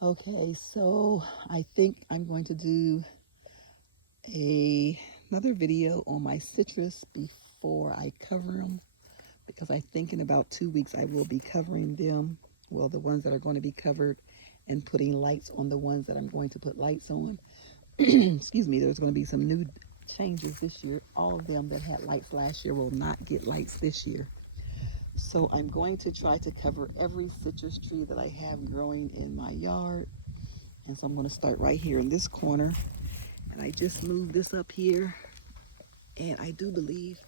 Okay, so I think I'm going to do another video on my citrus before I cover them, because I think in about 2 weeks I will be covering them. Well, the ones that are going to be covered, and putting lights on the ones that I'm going to put lights on. Excuse me, there's going to be some new changes this year. All of them that had lights last year will not get lights this year. So I'm going to try to cover every citrus tree that I have growing in my yard. And so I'm going to start right here in this corner. And I just moved this up here. And I do believe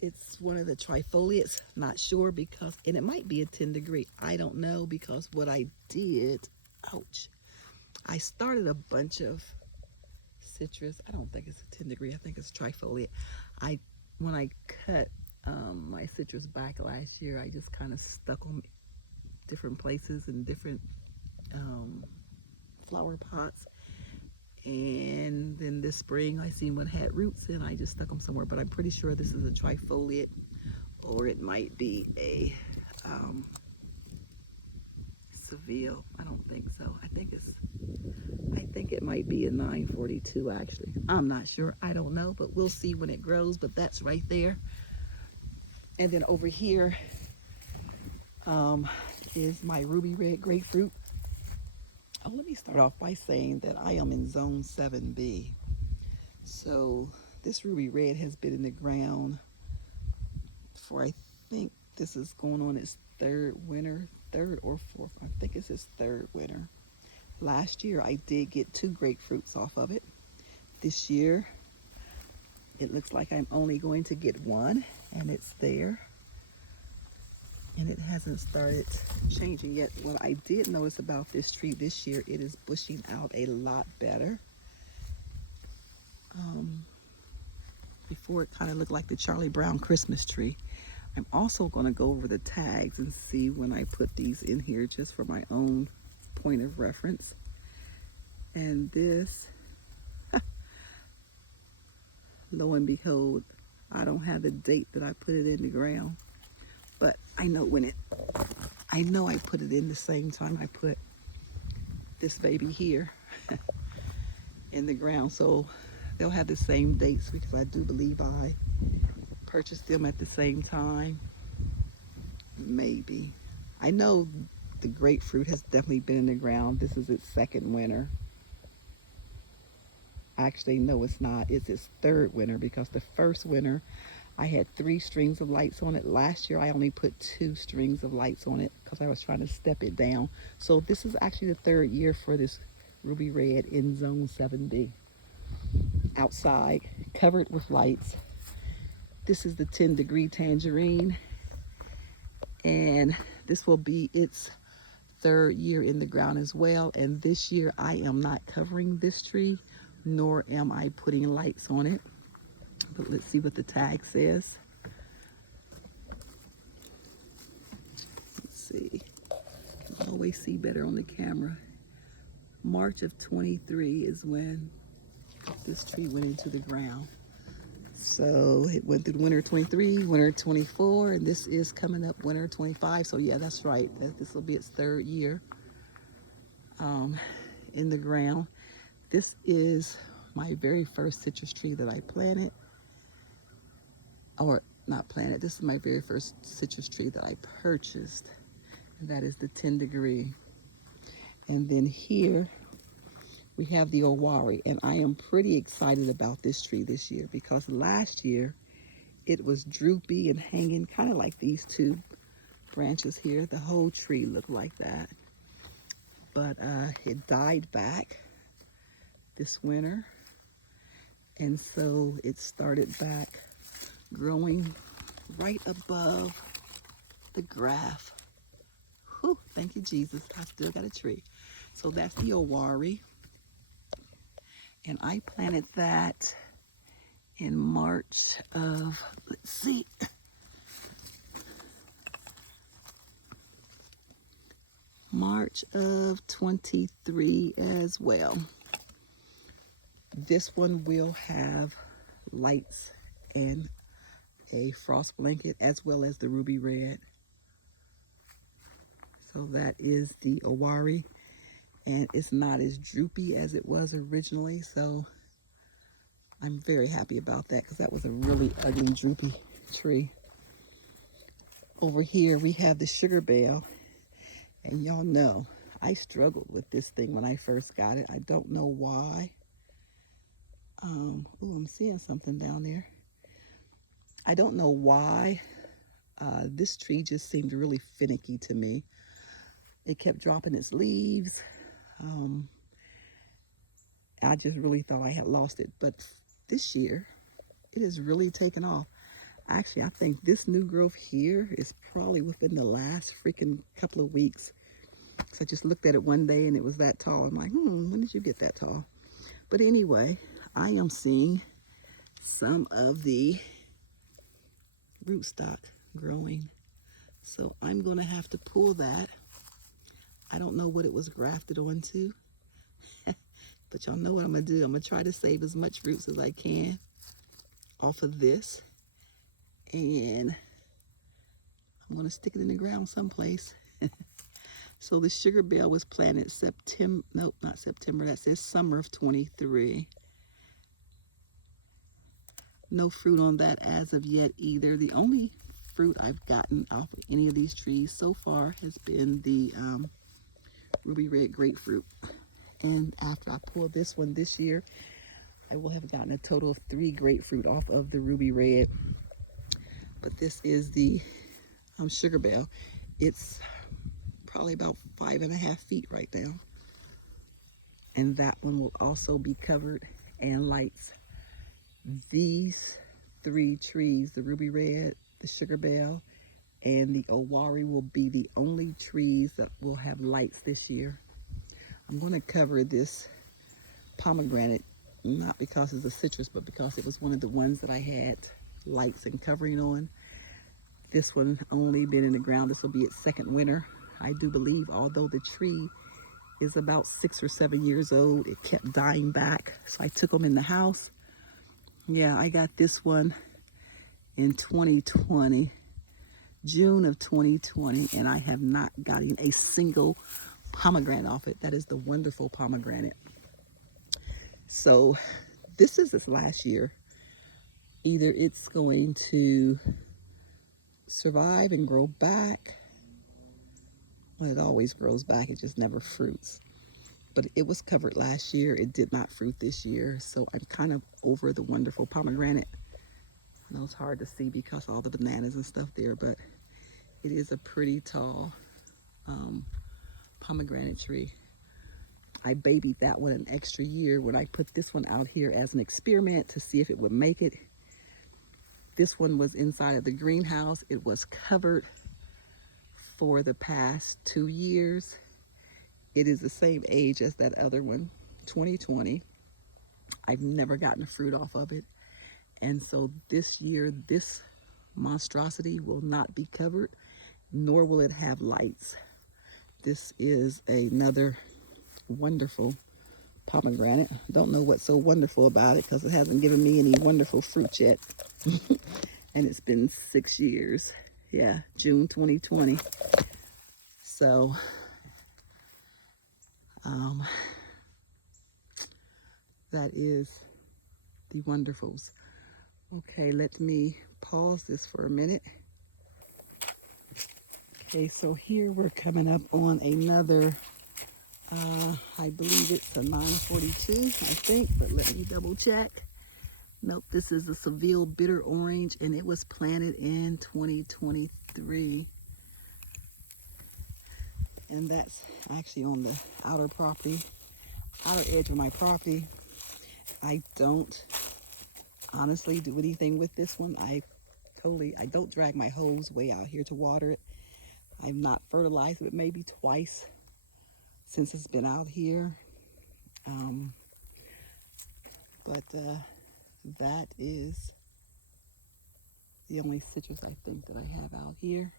it's one of the trifoliates. Not sure because, and it might be a 10 degree. I don't know, because what I did, ouch, I started a bunch of citrus. I don't think it's a 10 degree. I think it's trifoliate. When I cut my citrus back last year, I just kind of stuck them different places and different flower pots. And then this spring I seen one had roots and I just stuck them somewhere, but I'm pretty sure this is a trifoliate, or it might be a Seville. I don't think so. I think it might be a 942 actually. I'm not sure. I don't know, but we'll see when it grows. But that's right there. And then over here is my ruby red grapefruit. Oh, let me start off by saying that I am in zone 7B. So this ruby red has been in the ground for, I think this is going on its third winter, third or fourth. I think it's its third winter. Last year I did get 2 grapefruits off of it. This year it looks like I'm only going to get 1, and it's there. And it hasn't started changing yet. What I did notice about this tree this year, it is bushing out a lot better. Before it kind of looked like the Charlie Brown Christmas tree. I'm also going to go over the tags and see when I put these in here, just for my own point of reference. And this, lo and behold, I don't have the date that I put it in the ground, but I know I put it in the same time I put this baby here in the ground. So they'll have the same dates, because I do believe I purchased them at the same time. Maybe. I know the grapefruit has definitely been in the ground. This is its second winter. Actually, no, it's not. It's its third winter, because the first winter I had 3 strings of lights on it. Last year I only put 2 strings of lights on it because I was trying to step it down. So this is actually the third year for this ruby red in zone 7B. Outside, covered with lights. This is the 10 degree tangerine, and this will be its third year in the ground as well. And this year I am not covering this tree, nor am I putting lights on it. But let's see what the tag says. Let's see. I can always see better on the camera. March of 23 is when this tree went into the ground. So it went through winter 23, winter 24, and this is coming up winter 25. So yeah, that's right. This will be its third year in the ground. This is my very first citrus tree that I planted. Or not planted, this is my very first citrus tree that I purchased. And that is the 10 degree. And then here we have the Owari, and I am pretty excited about this tree this year, because last year it was droopy and hanging, kind of like these 2 branches here. The whole tree looked like that, but it died back this winter, and so it started back growing right above the graph. Whew, thank you, Jesus. I still got a tree. So that's the Owari, and I planted that in March of, let's see, March of 23 as well. This one will have lights and a frost blanket, as well as the ruby red. So that is the Owari. and it's not as droopy as it was originally. So I'm very happy about that because that was a really ugly droopy tree. Over here we have the sugar bale, and y'all know I struggled with this thing when I first got it. I don't know why. Oh, I'm seeing something down there. I don't know why. This tree just seemed really finicky to me. It kept dropping its leaves. I just really thought I had lost it. But this year, it has really taken off. Actually, I think this new growth here is probably within the last freaking couple of weeks. So I just looked at it one day and it was that tall. I'm like, when did you get that tall? But anyway, I am seeing some of the rootstock growing. So I'm going to have to pull that. I don't know what it was grafted onto, but y'all know what I'm going to do. I'm going to try to save as much roots as I can off of this. And I'm going to stick it in the ground someplace. So the sugar bale was planted September, nope, not September, that says summer of 23. No fruit on that as of yet either. The only fruit I've gotten off of any of these trees so far has been the ruby red grapefruit. And after I pull this one this year, I will have gotten a total of 3 grapefruit off of the ruby red. But this is the sugar bale. It's probably about 5.5 feet right now. And that one will also be covered and lights. These 3 trees, the ruby red, the sugar bale, and the owari, will be the only trees that will have lights this year. I'm going to cover this pomegranate, not because it's a citrus, but because it was one of the ones that I had lights and covering on. This one only been in the ground. This will be its 2nd winter. I do believe, although the tree is about 6 or 7 years old, it kept dying back. So I took them in the house. Yeah, I got this one in 2020, June of 2020, and I have not gotten a single pomegranate off it. That is the wonderful pomegranate. So this is its last year. Either it's going to survive and grow back. Well, it always grows back, it just never fruits. But it was covered last year. It did not fruit this year. So I'm kind of over the wonderful pomegranate. I know it's hard to see because all the bananas and stuff there, but it is a pretty tall pomegranate tree. I babied that one an extra year when I put this one out here as an experiment to see if it would make it. This one was inside of the greenhouse. It was covered for the past 2 years. It is the same age as that other one, 2020. I've never gotten a fruit off of it. And so this year, this monstrosity will not be covered, nor will it have lights. This is another wonderful pomegranate. Don't know what's so wonderful about it because it hasn't given me any wonderful fruit yet. And it's been 6 years. Yeah, June 2020. So, that is the wonderfuls. Okay, let me pause this for a minute. Okay, so here we're coming up on another, I believe it's a 942, I think, but let me double check. Nope, this is a Seville Bitter Orange, and it was planted in 2023. And that's actually on the outer edge of my property. I don't honestly do anything with this one. I don't drag my hose way out here to water it. I've not fertilized it maybe twice since it's been out here. But that is the only citrus I think that I have out here.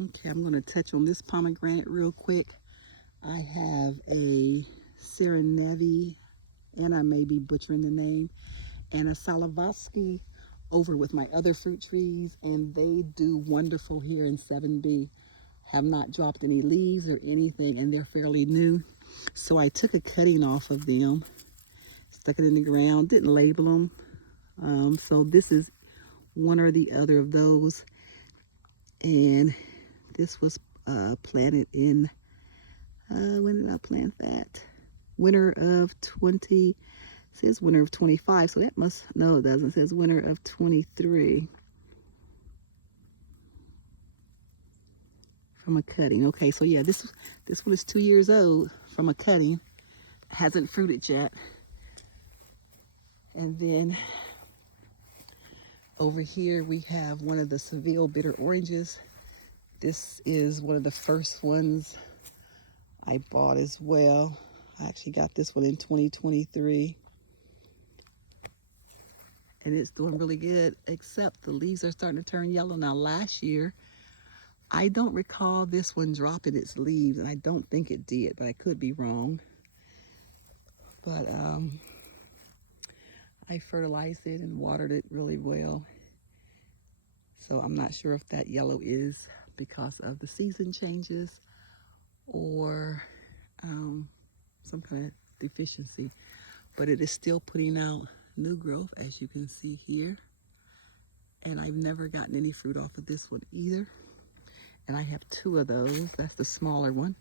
Okay, I'm going to touch on this pomegranate real quick. I have a Serenevi, and I may be butchering the name, and a Salavosky over with my other fruit trees, and they do wonderful here in 7B. have not dropped any leaves or anything, and they're fairly new. So I took a cutting off of them, stuck it in the ground, didn't label them. So this is one or the other of those. And this was planted in, when did I plant that? Winter of 20, it says winter of 25, so that must, no it doesn't, it says winter of 23. From a cutting. Okay, so yeah, this one is 2 years old from a cutting. Hasn't fruited yet. And then over here we have one of the Seville bitter oranges. This is one of the first ones I bought as well. I actually got this one in 2023. And it's doing really good, except the leaves are starting to turn yellow. Now last year, I don't recall this one dropping its leaves, and I don't think it did, but I could be wrong. But I fertilized it and watered it really well. So I'm not sure if that yellow is because of the season changes or some kind of deficiency. But it is still putting out new growth, as you can see here. And I've never gotten any fruit off of this one either. And I have 2 of those. That's the smaller one.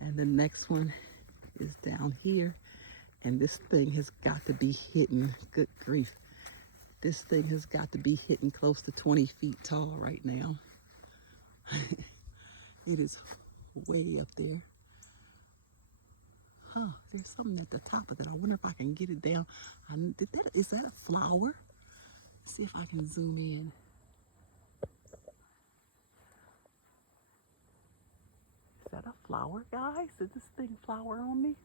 And the next one is down here. And this thing has got to be hitting, good grief. This thing has got to be hitting close to 20 feet tall right now. It is way up there. Huh, there's something at the top of it. I wonder if I can get it down. Is that a flower? Let's see if I can zoom in. Is that a flower, guys? Did this thing flower on me?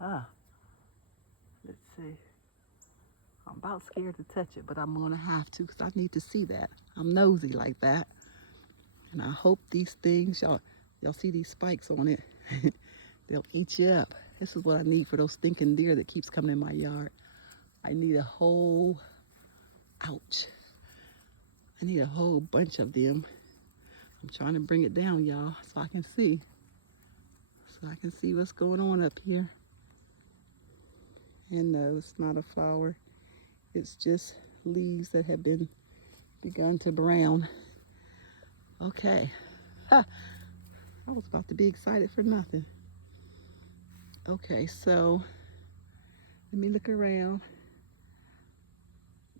Let's see. I'm about scared to touch it, but I'm gonna have to because I need to see that. I'm nosy like that. And I hope these things, y'all see these spikes on it. They'll eat you up. This is what I need for those stinking deer that keeps coming in my yard. I need a whole, ouch. I need a whole bunch of them. I'm trying to bring it down, y'all, so I can see. So I can see what's going on up here. And no, it's not a flower. It's just leaves that have begun to brown. Okay. Ha! I was about to be excited for nothing. Okay, so let me look around.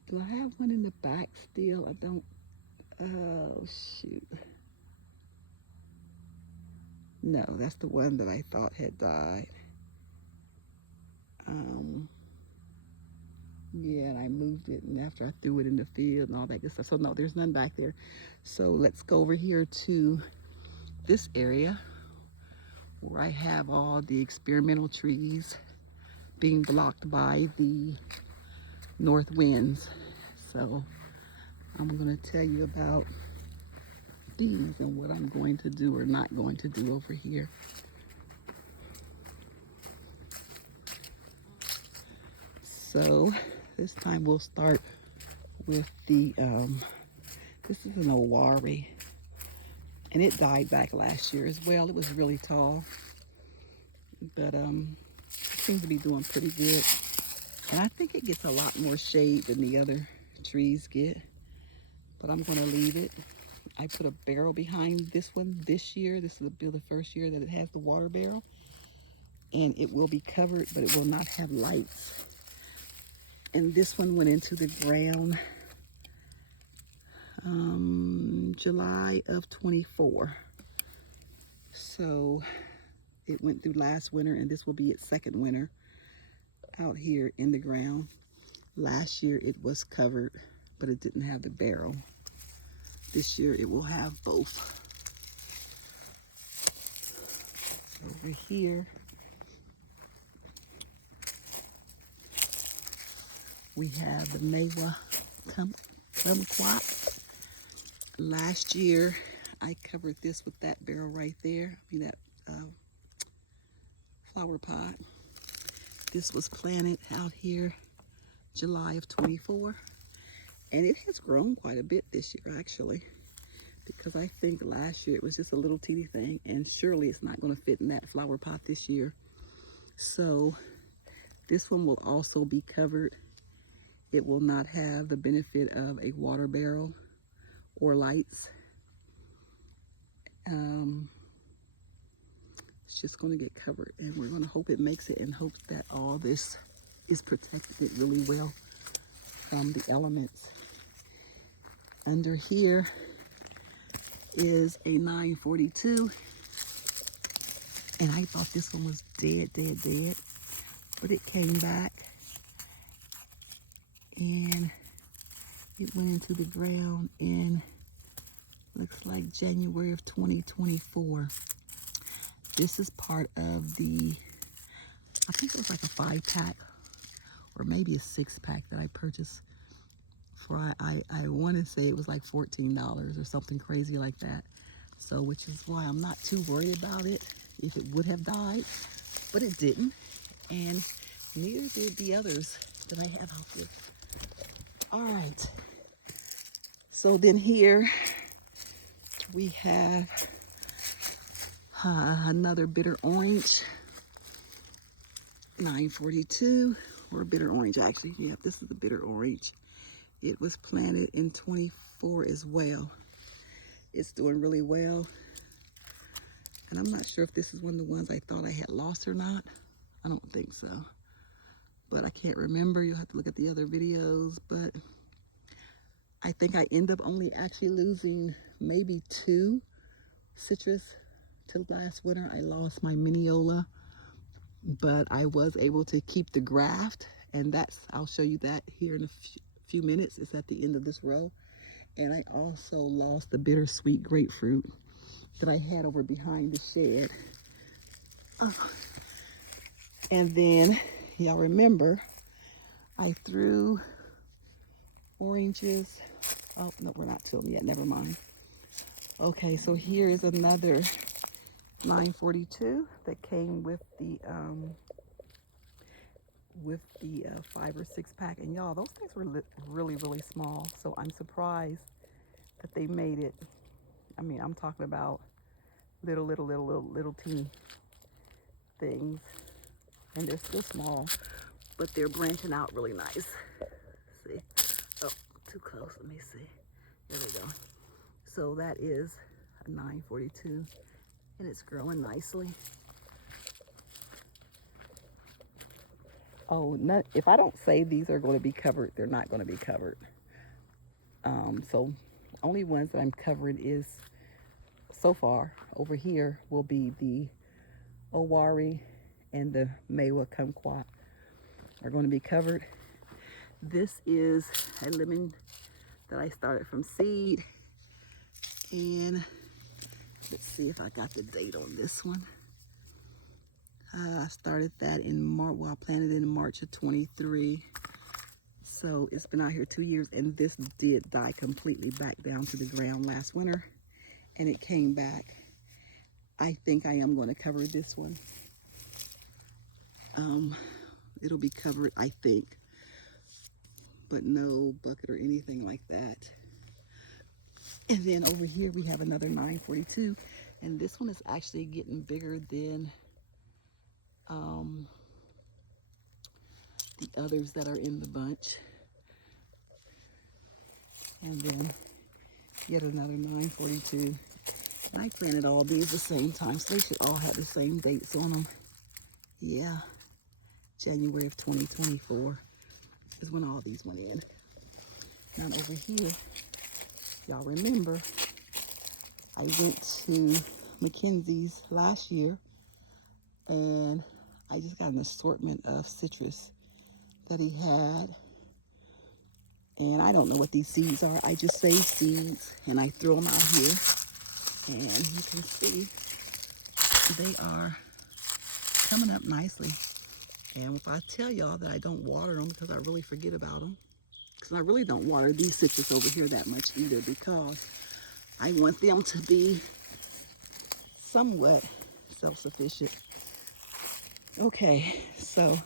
Do I have one in the back still? I don't. Oh, shoot. No, that's the one that I thought had died. Yeah, and I moved it, and after I threw it in the field and all that good stuff. So no, there's none back there. So let's go over here to this area where I have all the experimental trees being blocked by the north winds. So I'm going to tell you about these and what I'm going to do or not going to do over here. So this time we'll start with the, this is an owari, and it died back last year as well. It was really tall, but it seems to be doing pretty good. And I think it gets a lot more shade than the other trees get, but I'm gonna leave it. I put a barrel behind this one this year. This will be the first year that it has the water barrel, and it will be covered, but it will not have lights. And this one went into the ground July of 24. So it went through last winter, and this will be its second winter out here in the ground. Last year it was covered, but it didn't have the barrel. This year it will have both. Over here we have the Mawa kumquat. Last year I covered this with that barrel right there. I mean that flower pot. This was planted out here July of 24, and it has grown quite a bit this year actually. because I think last year it was just a little teeny thing, and surely it's not going to fit in that flower pot this year. So this one will also be covered. It will not have the benefit of a water barrel or lights. It's just going to get covered, and we're going to hope it makes it, and hope that all this is protected really well from the elements. Under here is a 942, and I thought this one was dead, but it came back and it went into the ground in, looks like January of 2024. This is part of the, I think it was like a 5-pack or maybe a 6-pack that I purchased for, I want to say it was like $14 or something crazy like that. So, which is why I'm not too worried about it if it would have died, but it didn't, and neither did the others that I have out there. All right, so then here we have another bitter orange, 942, or bitter orange actually. Yeah, this is the bitter orange. It was planted in 24 as well. It's doing really well. And I'm not sure if this is one of the ones I thought I had lost or not. I don't think so. But I can't remember. You'll have to look at the other videos. But I think I end up only actually losing maybe 2 citrus to last winter. I lost my Mineola, but I was able to keep the graft. And that's, I'll show you that here in a few minutes. It's at the end of this row. And I also lost the bittersweet grapefruit that I had over behind the shed. And then, y'all remember, I threw oranges. Oh, no, we're not to them yet. Never mind. Okay, so here is another 942 that came with the 5 or 6 pack. And y'all, those things were really small. So I'm surprised that they made it. I mean, I'm talking about little teeny things, and they're still small, but they're branching out really nice. See? Oh, too close. Let me see. There we go. So that is a 942, and it's growing nicely. Oh, if I don't say these are going to be covered, they're not going to be covered. So only ones that I'm covering is, so far over here, will be the Owari and the Mawa Kumquat are going to be covered. This is a lemon that I started from seed, and let's see if I got the date on this one. I started that in March. Well, I planted it in March of 23. So it's been out here 2 years, and this did die completely back down to the ground last winter, and it came back. I think I am going to cover this one. It'll be covered, I think, but no bucket or anything like that. And then over here we have another 942, and this one is actually getting bigger than the others that are in the bunch. And then yet another 942. And I planted all these the same time, so they should all have the same dates on them. Yeah, January of 2024 is when all these went in. Now over here, y'all remember, I went to Mackenzie's last year, and I just got an assortment of citrus that he had. And I don't know what these seeds are. I just saved seeds and I threw them out here. And you can see they are coming up nicely. And if I tell y'all that I don't water them because I really forget about them, because I really don't water these citrus over here that much either, because I want them to be somewhat self-sufficient. Okay, so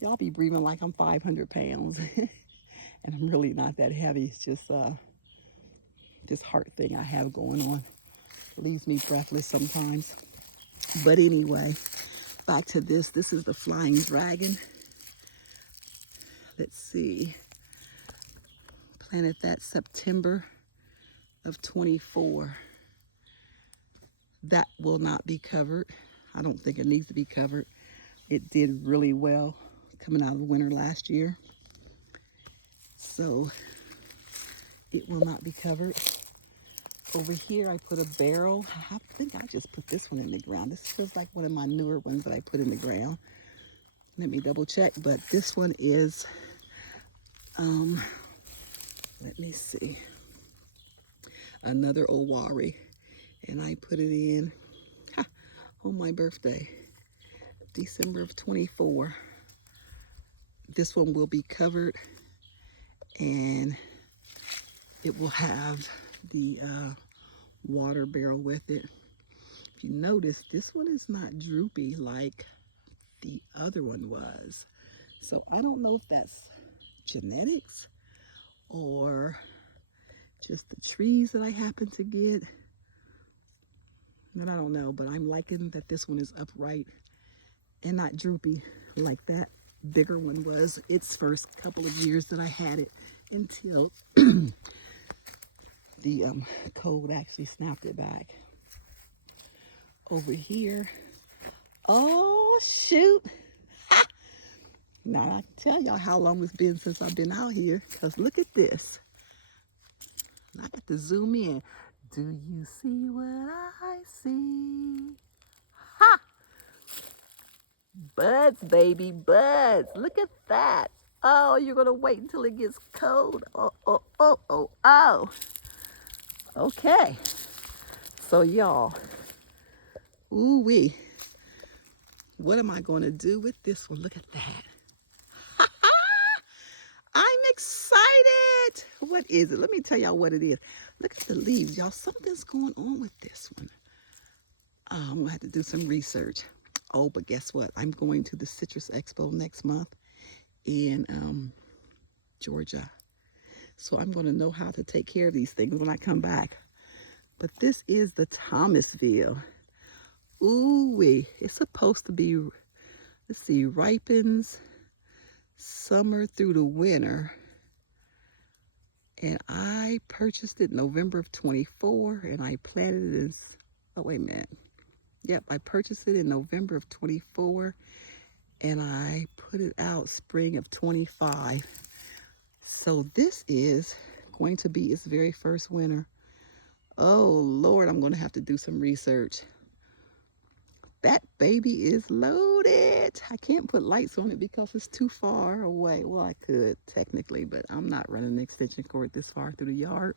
y'all be breathing like I'm 500 pounds. And I'm really not that heavy. It's just this heart thing I have going on leaves me breathless sometimes. But anyway, back to this. This is the Flying Dragon. Let's see. Planted that September of 24. That will not be covered. I don't think it needs to be covered. It did really well coming out of the winter last year. So it will not be covered. Over here, I put a barrel. I think I just put this one in the ground. This feels like one of my newer ones that I put in the ground. Let me double check, but this one is, let me see, another Owari. And I put it in on my birthday, December of 24. This one will be covered, and it will have the water barrel with it. If you notice, this one is not droopy like the other one was. So I don't know if that's genetics or just the trees that I happen to get. But I don't know, but I'm liking that this one is upright and not droopy like that bigger one was its first couple of years that I had it, until the cold actually snapped it back. Over here, oh shoot. Now I can tell y'all how long it's been since I've been out here, because look at this. I got to zoom in. Do you see what I see? Ha! Buds, baby, buds. Look at that. Oh, you're gonna wait until it gets cold. Oh, oh, oh, oh, oh. Okay. So y'all, ooh wee. What am I gonna do with this one? Look at that. I'm excited. What is it? Let me tell y'all what it is. Look at the leaves, y'all. Something's going on with this one. I'm gonna have to do some research. Oh, but guess what? I'm going to the Citrus Expo next month in Georgia. So I'm gonna know how to take care of these things when I come back. But this is the Thomasville. Ooh wee. It's supposed to be, let's see, ripens summer through the winter. And I purchased it November of 24, and I planted it in, oh wait a minute. Yep, I purchased it in November of 24, and I put it out spring of 25. So this is going to be its very first winter. Oh Lord, I'm gonna have to do some research. That baby is loaded. I can't put lights on it because it's too far away. Well, I could technically, but I'm not running an extension cord this far through the yard.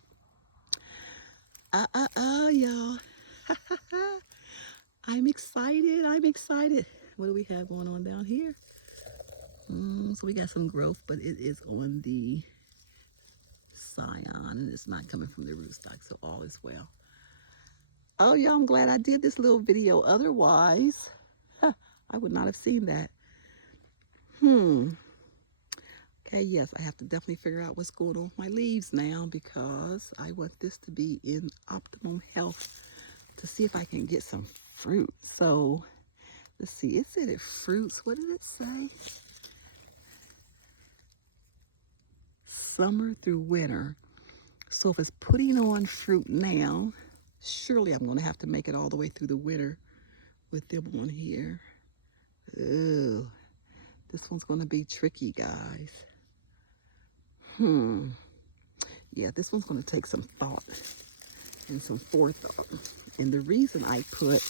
Y'all. I'm excited. I'm excited. What do we have going on down here? So we got some growth, but it is on the scion, and it's not coming from the rootstock, so all is well. Oh, y'all, I'm glad I did this little video. Otherwise, I would not have seen that. Okay, yes, I have to definitely figure out what's going on with my leaves now, because I want this to be in optimum health to see if I can get some fruit. So, let's see, it said it fruits. What did it say? Summer through winter. So if it's putting on fruit now, surely I'm going to have to make it all the way through the winter with them on here. Ooh, this one's going to be tricky, guys. Yeah, this one's going to take some thought and some forethought. And the reason I put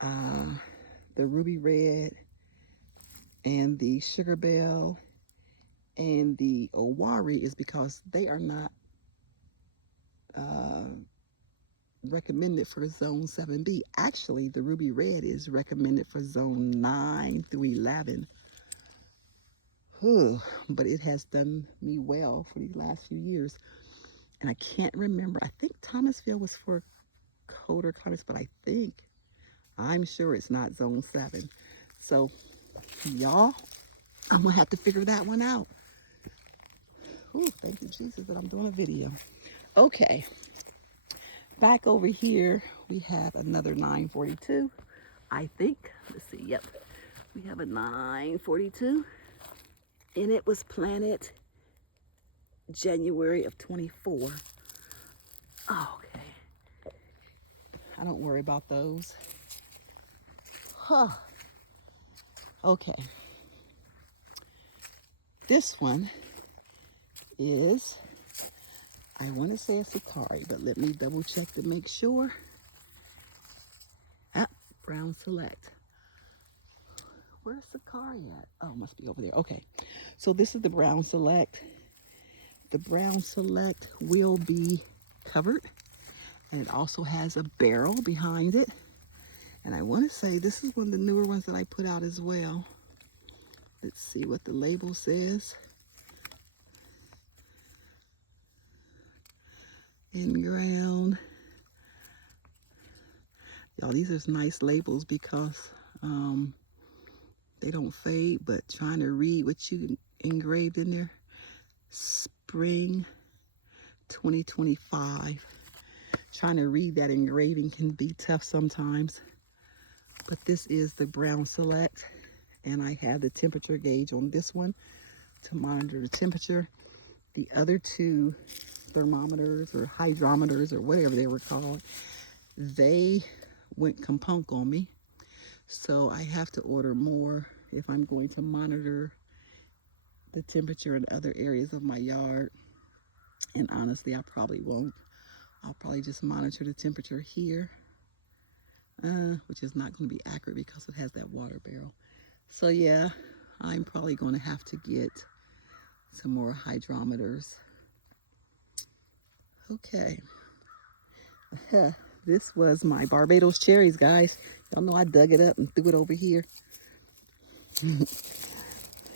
the Ruby Red and the Sugar Belle and the Owari is because they are not recommended for zone 7B. Actually, the Ruby Red is recommended for zone 9 through 11. But it has done me well for these last few years. And I can't remember. I think Thomasville was for colder climates, but I'm sure it's not zone 7. So, y'all, I'm going to have to figure that one out. Thank you, Jesus, that I'm doing a video. Okay, back over here, we have another 942, I think. Let's see, yep. We have a 942, and it was planted January of 24. Okay, I don't worry about those. Huh. Okay, this one is, I want to say a Sakari, but let me double check to make sure. Ah, Brown Select. Where's Sakari at? Oh, must be over there. Okay, so this is the Brown Select. The Brown Select will be covered, and it also has a barrel behind it. And I want to say this is one of the newer ones that I put out as well. Let's see what the label says. In ground. Y'all, these are nice labels because they don't fade, but trying to read what you engraved in there. Spring 2025. Trying to read that engraving can be tough sometimes. But this is the Brown Select, and I have the temperature gauge on this one to monitor the temperature. The other two thermometers or hydrometers or whatever they were called, they went kapunk on me. So I have to order more if I'm going to monitor the temperature in other areas of my yard. And honestly, I probably won't. I'll probably just monitor the temperature here, which is not going to be accurate because it has that water barrel. So yeah, I'm probably going to have to get some more hydrometers. Okay. This was my Barbados cherries, guys. Y'all know I dug it up and threw it over here. That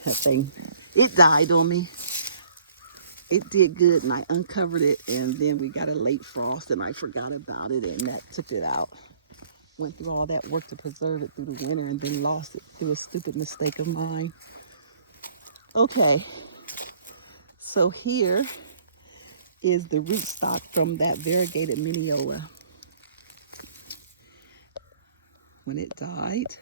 thing, it died on me. It did good, and I uncovered it, and then we got a late frost, and I forgot about it, and that took it out. Went through all that work to preserve it through the winter, and then lost it through a stupid mistake of mine. Okay, so here is the rootstock from that variegated Mineola. When it died,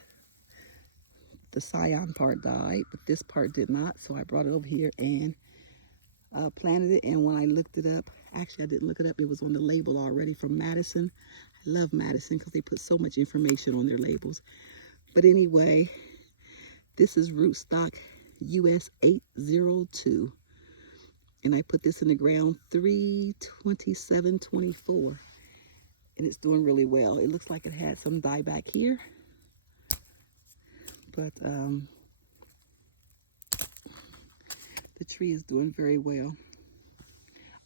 the scion part died, but this part did not, so I brought it over here and planted it. And when I looked it up, actually I didn't look it up, it was on the label already from Madison. I love Madison because they put so much information on their labels. But anyway, this is rootstock US 802, and I put this in the ground 3/27/24, and it's doing really well. It looks like it had some dieback here, but the tree is doing very well.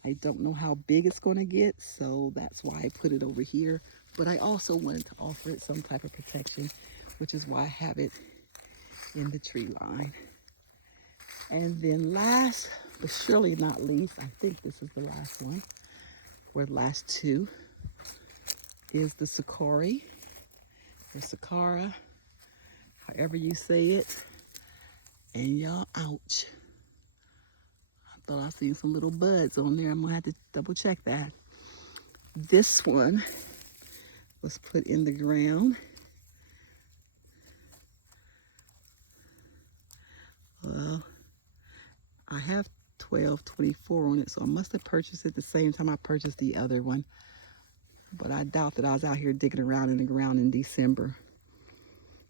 I don't know how big it's going to get, so that's why I put it over here. But I also wanted to offer it some type of protection, which is why I have it in the tree line. And then last, but surely not least, I think this is the last one, or the last two, is the Sakari, or Sakara, however you say it. And y'all, ouch. I thought I seen some little buds on there. I'm gonna have to double check that. This one was put in the ground. Well, I have 12/24 on it, so I must have purchased it the same time I purchased the other one. But I doubt that I was out here digging around in the ground in December.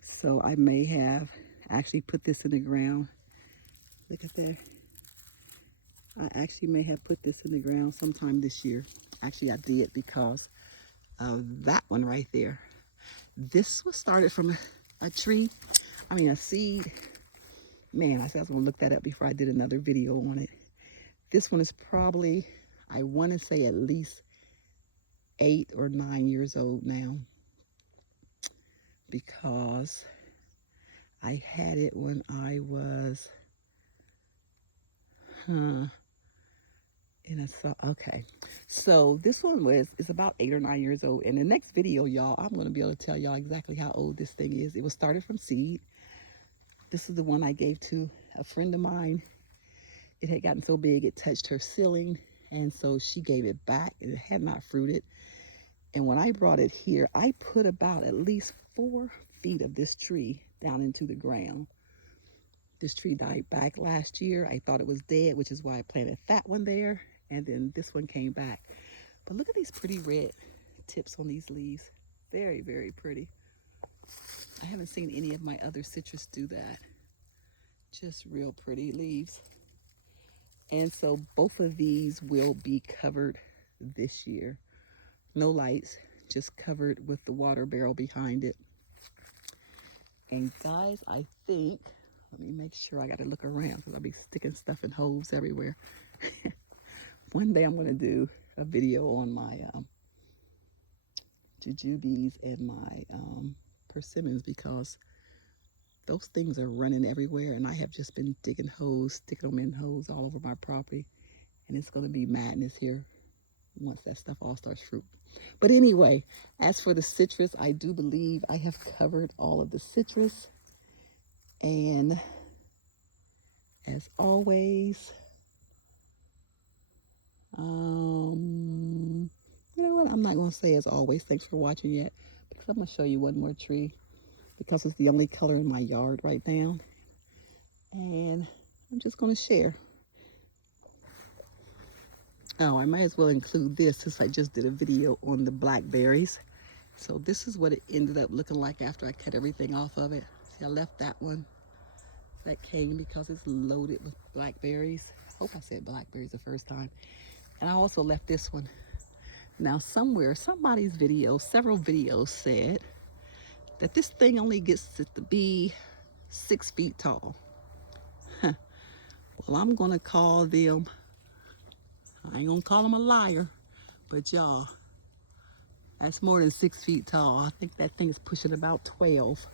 So I may have actually put this in the ground. Look at that. I actually may have put this in the ground sometime this year. Actually, I did because of that one right there. This was started from a tree, a seed. Man, I said I was gonna look that up before I did another video on it. This one is probably, I wanna say at least 8 or 9 years old now, because I had it when I was, okay. So this one is about 8 or 9 years old. In the next video, y'all, I'm gonna be able to tell y'all exactly how old this thing is. It was started from seed. This is the one I gave to a friend of mine. It had gotten so big, it touched her ceiling And so she gave it back. It had not fruited. And when I brought it here, I put about at least 4 feet of this tree down into the ground. This tree died back last year. I thought it was dead, which is why I planted that one there. And then this one came back. But look at these pretty red tips on these leaves. Very, very pretty. I haven't seen any of my other citrus do that. Just real pretty leaves. And so both of these will be covered this year. No lights, just covered with the water barrel behind it. And guys, I think, let me make sure, I gotta look around because I'll be sticking stuff in holes everywhere. One day I'm gonna do a video on my jujubes and my persimmons, because those things are running everywhere, and I have just been digging holes, sticking them in holes all over my property, and it's gonna be madness here once that stuff all starts fruit. But anyway, as for the citrus, I do believe I have covered all of the citrus. And as always, you know what? I'm not going to say as always, thanks for watching yet, because I'm going to show you one more tree, because it's the only color in my yard right now. And I'm just going to share. Oh, I might as well include this since I just did a video on the blackberries. So this is what it ended up looking like after I cut everything off of it. See, I left that one. That came because it's loaded with blackberries. I hope I said blackberries the first time. And I also left this one. Now somewhere, somebody's video, several videos said that this thing only gets to be 6 feet tall. Well, I'm gonna call them, I ain't gonna call them a liar, but y'all, that's more than 6 feet tall. I think that thing is pushing about 12.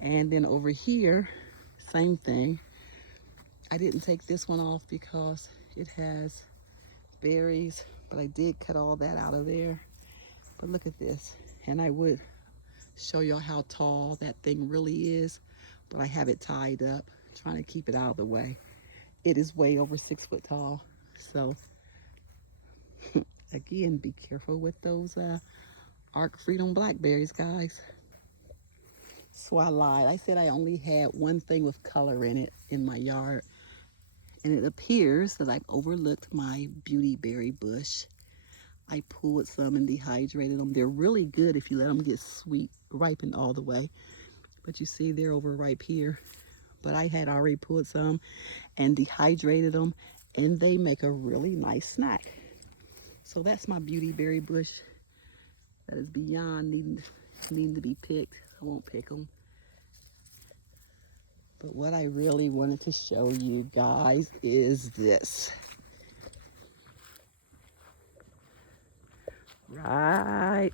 And then over here, same thing. I didn't take this one off because it has berries, but I did cut all that out of there. But look at this. And I would show y'all how tall that thing really is, but I have it tied up, trying to keep it out of the way. It is way over 6 foot tall. So again, be careful with those Arc Freedom blackberries, guys. So I lied. I said I only had one thing with color in it in my yard. And it appears that I've overlooked my beauty berry bush. I pulled some and dehydrated them. They're really good if you let them get sweet, ripened all the way. But you see they're overripe here. But I had already pulled some and dehydrated them, and they make a really nice snack. So that's my beauty berry bush. That is beyond needing to be picked. I won't pick them. But what I really wanted to show you guys is this. Right.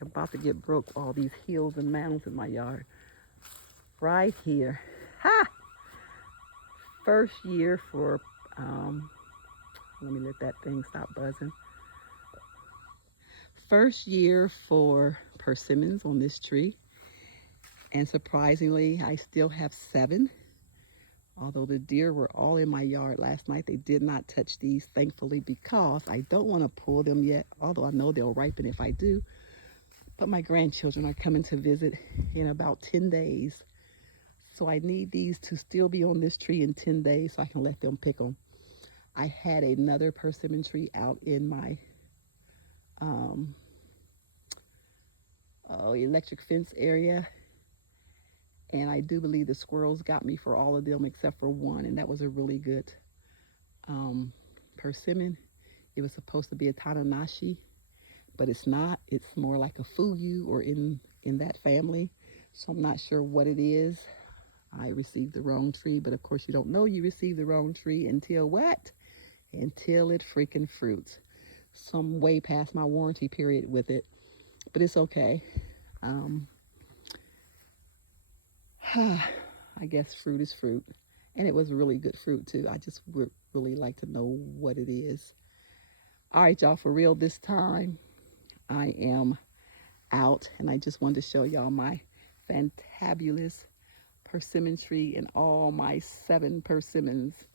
I'm about to get broke all these hills and mounds in my yard. Right here. Ha! First year for, let me let that thing stop buzzing. First year for persimmons on this tree. And surprisingly, I still have 7. Although the deer were all in my yard last night, they did not touch these, thankfully, because I don't want to pull them yet, although I know they'll ripen if I do. But my grandchildren are coming to visit in about 10 days. So I need these to still be on this tree in 10 days so I can let them pick them. I had another persimmon tree out in my electric fence area. And I do believe the squirrels got me for all of them except for one. And that was a really good persimmon. It was supposed to be a Tananashi, but it's not. It's more like a Fugu or in that family. So I'm not sure what it is. I received the wrong tree, but of course you don't know you received the wrong tree until what? Until it freaking fruits. So I'm way past my warranty period with it, but it's okay. I guess fruit is fruit, and it was really good fruit too. I just would really like to know what it is. All right, y'all, for real this time, I am out, and I just wanted to show y'all my fantabulous persimmon tree and all my 7 persimmons.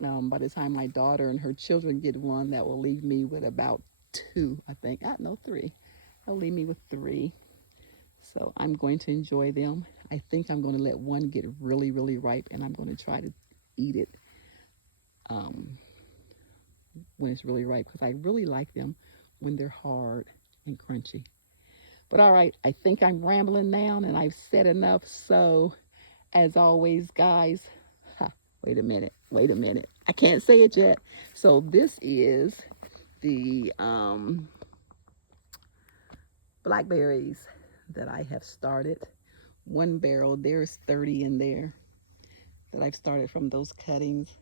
By the time my daughter and her children get one, that will leave me with about two, I think. I know three. That'll leave me with three. So I'm going to enjoy them. I think I'm going to let one get really, really ripe, and I'm going to try to eat it um, when it's really ripe because I really like them when they're hard and crunchy. But all right, I think I'm rambling now and I've said enough. So, as always, guys, wait a minute, wait a minute. I can't say it yet. So, this is the blackberries that I have started. One barrel, there's 30 in there that I've started from those cuttings.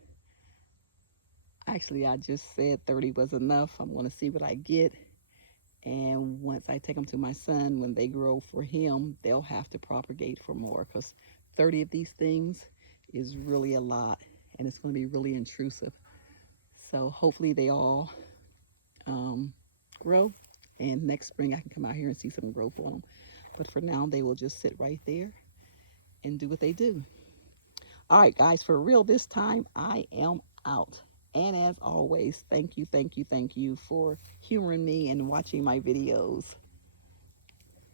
Actually, I just said 30 was enough. I'm going to see what I get. And once I take them to my son, when they grow for him, they'll have to propagate for more because 30 of these things is really a lot and it's going to be really intrusive. So hopefully they all grow, and next spring I can come out here and see some growth on them. But for now, they will just sit right there and do what they do. All right, guys, for real this time, I am out. And as always, thank you, thank you, thank you for humoring me and watching my videos.